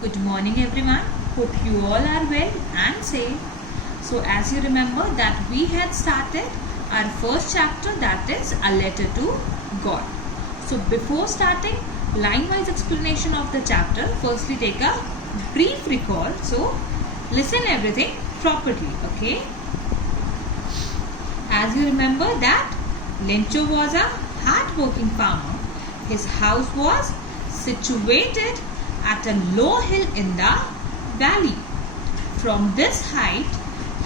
Good morning everyone. Hope you all are well and safe. So as you remember that we had started our first chapter, that is a letter to God. So before starting line-wise explanation of the chapter, firstly take a brief recall. So listen everything properly, okay? As you remember that Lencho was a hard-working farmer. His house was situated at a low hill in the valley. From this height,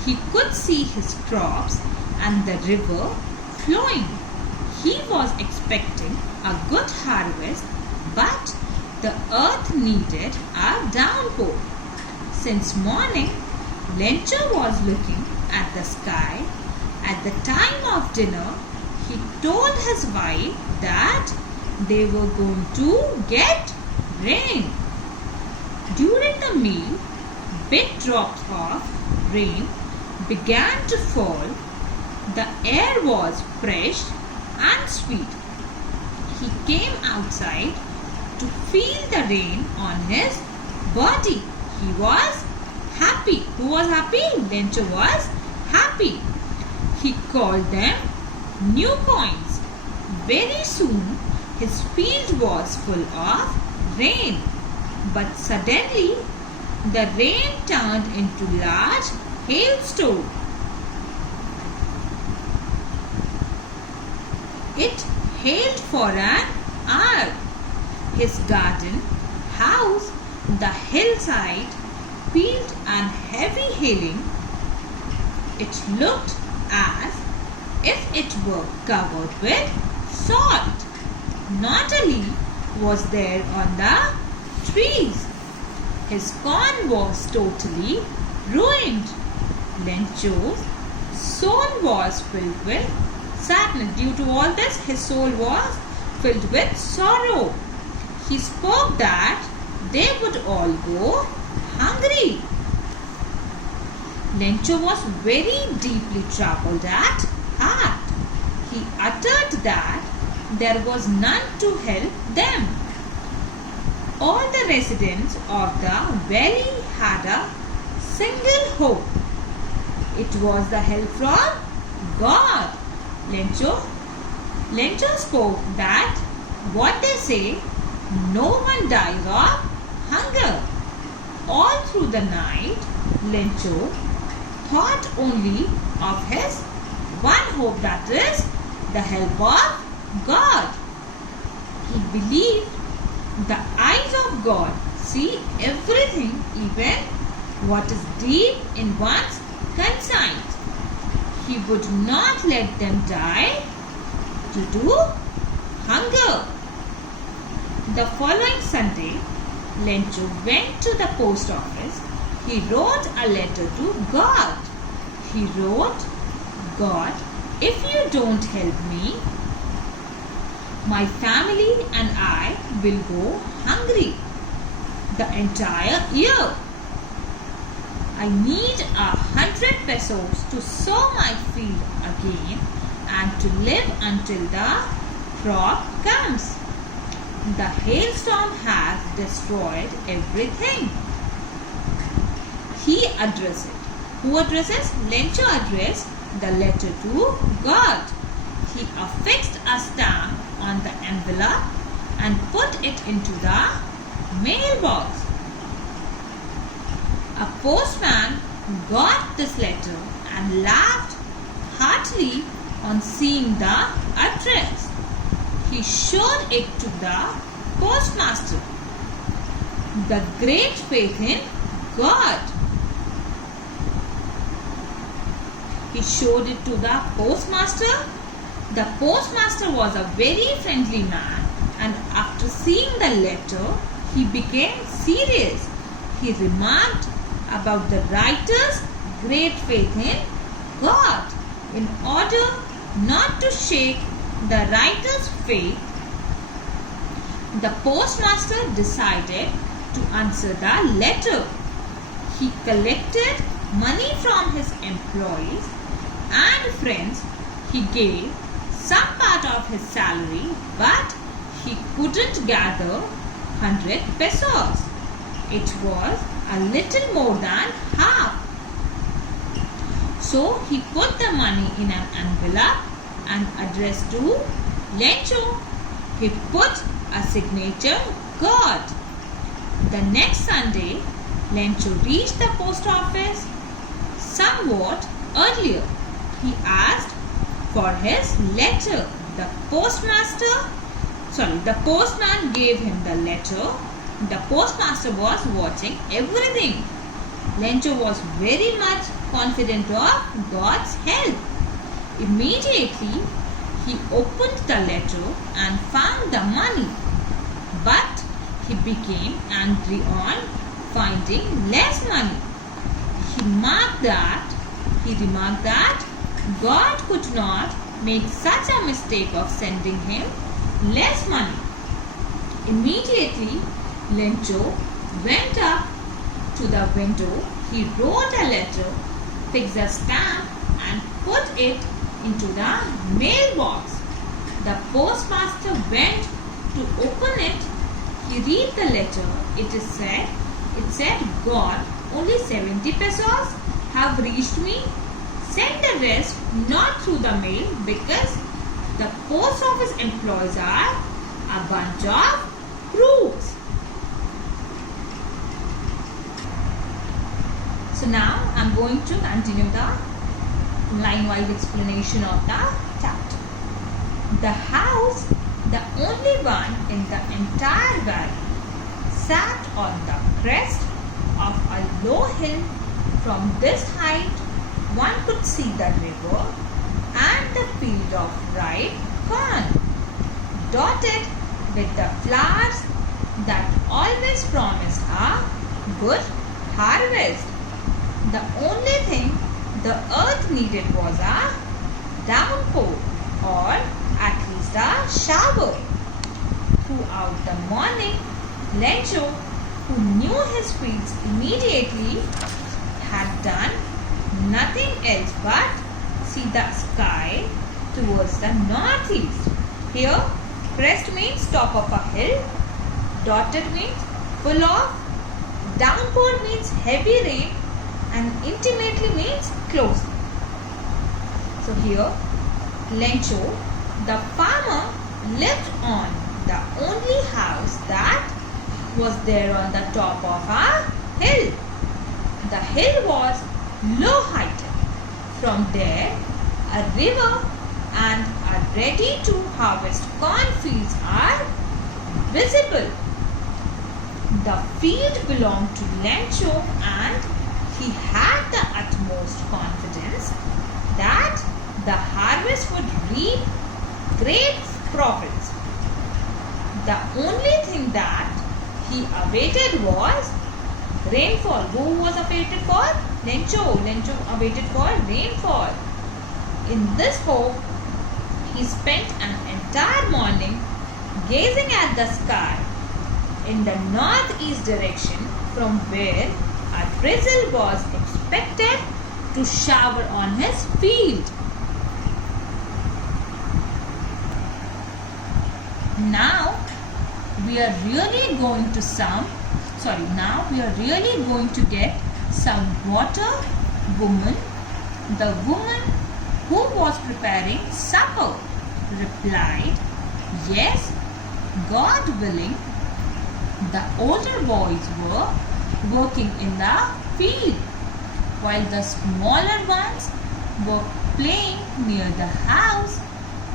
he could see his crops and the river flowing. He was expecting a good harvest, but the earth needed a downpour. Since morning, Lencho was looking at the sky. At the time of dinner, he told his wife that they were going to get rain. During the meal, big drops of rain began to fall. The air was fresh and sweet. He came outside to feel the rain on his body. He was happy. Who was happy? Lencho was happy. He called them new coins. Very soon, his field was full of rain. But suddenly, the rain turned into large hailstone. It hailed for an hour. His garden, house, the hillside, field and heavy hailing. It looked as if it were covered with salt. Not a leaf was there on the trees. His corn was totally ruined. Lencho's soul was filled with sadness. Due to all this, his soul was filled with sorrow. He spoke that they would all go hungry. Lencho was very deeply troubled at heart. He uttered that there was none to help them. All the residents of the valley had a single hope. It was the help from God. Lencho spoke that what they say, no one dies of hunger. All through the night, Lencho thought only of his one hope, that is the help of God. He believed the eyes of God see everything, even what is deep in one's conscience. He would not let them die due to hunger. The following Sunday, Lencho went to the post office. He wrote a letter to God. He wrote, God, if you don't help me, my family and I will go hungry the entire year. I need 100 pesos to sow my field again and to live until the crop comes. The hailstorm has destroyed everything. He addressed it. Who addresses? Lencho addressed the letter to God. He affixed a stamp on the envelope and put it into the mailbox. A postman got this letter and laughed heartily on seeing the address. He showed it to the postmaster. The great faith in God. He showed it to the postmaster. The postmaster was a very friendly man, and after seeing the letter, he became serious. He remarked about the writer's great faith in God. In order not to shake the writer's faith, the postmaster decided to answer the letter. He collected money from his employees and friends. He gave some part of his salary, but he couldn't gather 100 pesos. It was a little more than half. So he put the money in an envelope and addressed to Lencho. He put a signature, God. The next Sunday, Lencho reached the post office somewhat earlier. He asked for his letter. The postman gave him the letter. The postmaster was watching everything. Lencho was very much confident of God's help. Immediately, he opened the letter and found the money. But he became angry on finding less money. He remarked that God could not make such a mistake of sending him less money. Immediately, Lencho went up to the window. He wrote a letter, fixed a stamp and put it into the mailbox. The postmaster went to open it. He read the letter. It said, God, only 70 pesos have reached me. Send the rest not through the mail because the post office employees are a bunch of crooks. So now I am going to continue the line-wise explanation of the chapter. The house, the only one in the entire valley, sat on the crest of a low hill. From this height, one could see the river and the field of ripe corn, dotted with the flowers that always promised a good harvest. The only thing the earth needed was a downpour, or at least a shower. Throughout the morning, Lencho, who knew his fields immediately, had done nothing else but see the sky towards the northeast. Here, crest means top of a hill, dotted means full of, downpour means heavy rain, and intimately means close. So here, Lencho, the farmer, lived on the only house that was there on the top of a hill. The hill was low heighted. From there, a river and a ready to harvest cornfields are visible. The field belonged to Lencho and he had the utmost confidence that the harvest would reap great profits. The only thing that he awaited was rainfall. Who was awaited for? Lencho. Lencho awaited for rainfall. In this hope, he spent an entire morning gazing at the sky in the northeast direction from where a drizzle was expected to shower on his field. Now we are really going to get some water. The woman who was preparing supper replied, yes, God willing. The older boys were working in the field while the smaller ones were playing near the house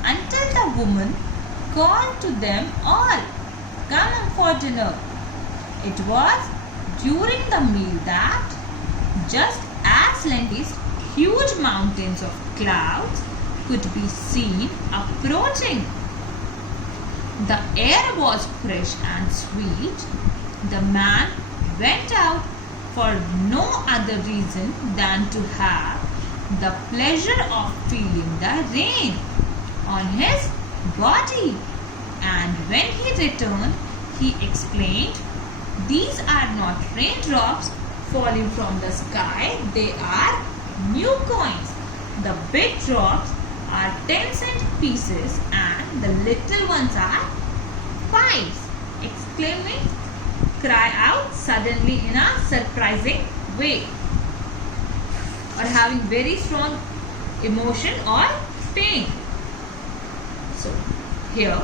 until the woman called to them all, come for dinner. It was during the meal that, just as Lencho's huge mountains of clouds could be seen approaching. The air was fresh and sweet. The man went out for no other reason than to have the pleasure of feeling the rain on his body. And when he returned, he explained, these are not raindrops falling from the sky, they are new coins. The big drops are 10-cent pieces and the little ones are 5s. Exclaiming, cry out suddenly in a surprising way, or having very strong emotion or pain. So here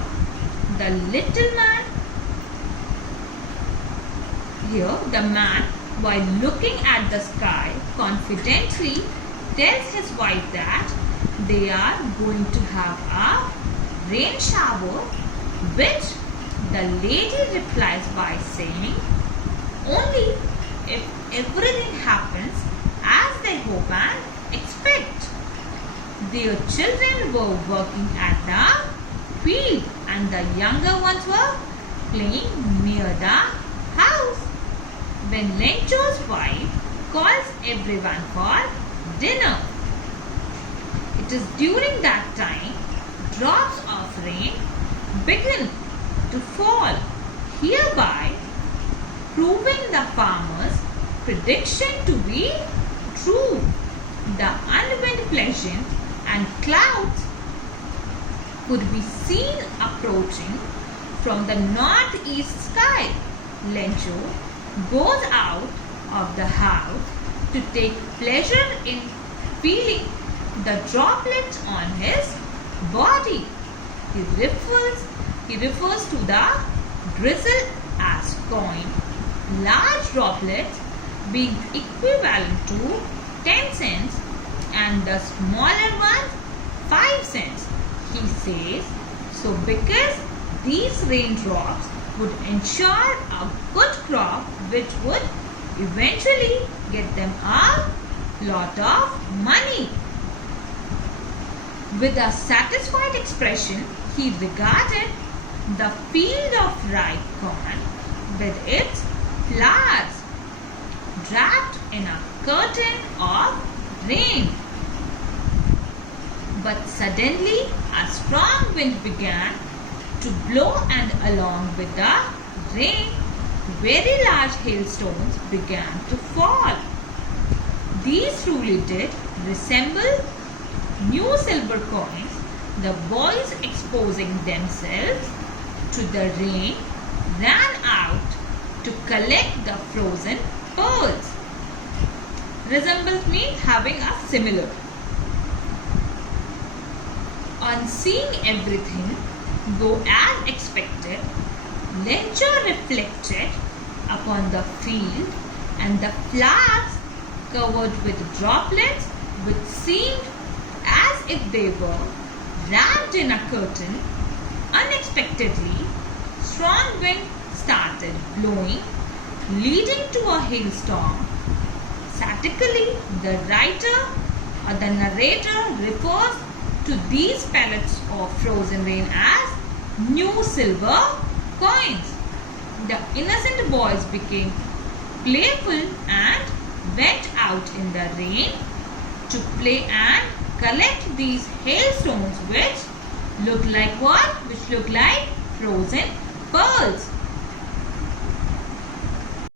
the man, while looking at the sky, confidently tells his wife that they are going to have a rain shower, which the lady replies by saying, only if everything happens as they hope and expect. Their children were working at the field and the younger ones were playing near the house. When Lencho's wife calls everyone for dinner, it is during that time drops of rain begin to fall, hereby proving the farmer's prediction to be true. The unwind pleasant and clouds could be seen approaching from the northeast sky. Lencho goes out of the house to take pleasure in feeling the droplets on his body. He refers to the drizzle as coin, large droplets being equivalent to 10 cents and the smaller ones 5 cents. He says, so because these raindrops would ensure a good crop which would eventually get them a lot of money. With a satisfied expression, he regarded the field of ripe corn with its flowers wrapped in a curtain of rain. But suddenly a strong wind began to blow, and along with the rain, very large hailstones began to fall. These truly did resemble new silver coins. The boys, exposing themselves to the rain, ran out to collect the frozen pearls. Resembles means having a similar. On seeing everything go as expected, Lencho reflected upon the field and the flowers covered with droplets which seemed as if they were wrapped in a curtain. Unexpectedly, strong wind started blowing, leading to a hailstorm. Satirically, the writer or the narrator refers to these pellets of frozen rain as new silver coins. The innocent boys became playful and went out in the rain to play and collect these hailstones which look like what? Which look like frozen pearls.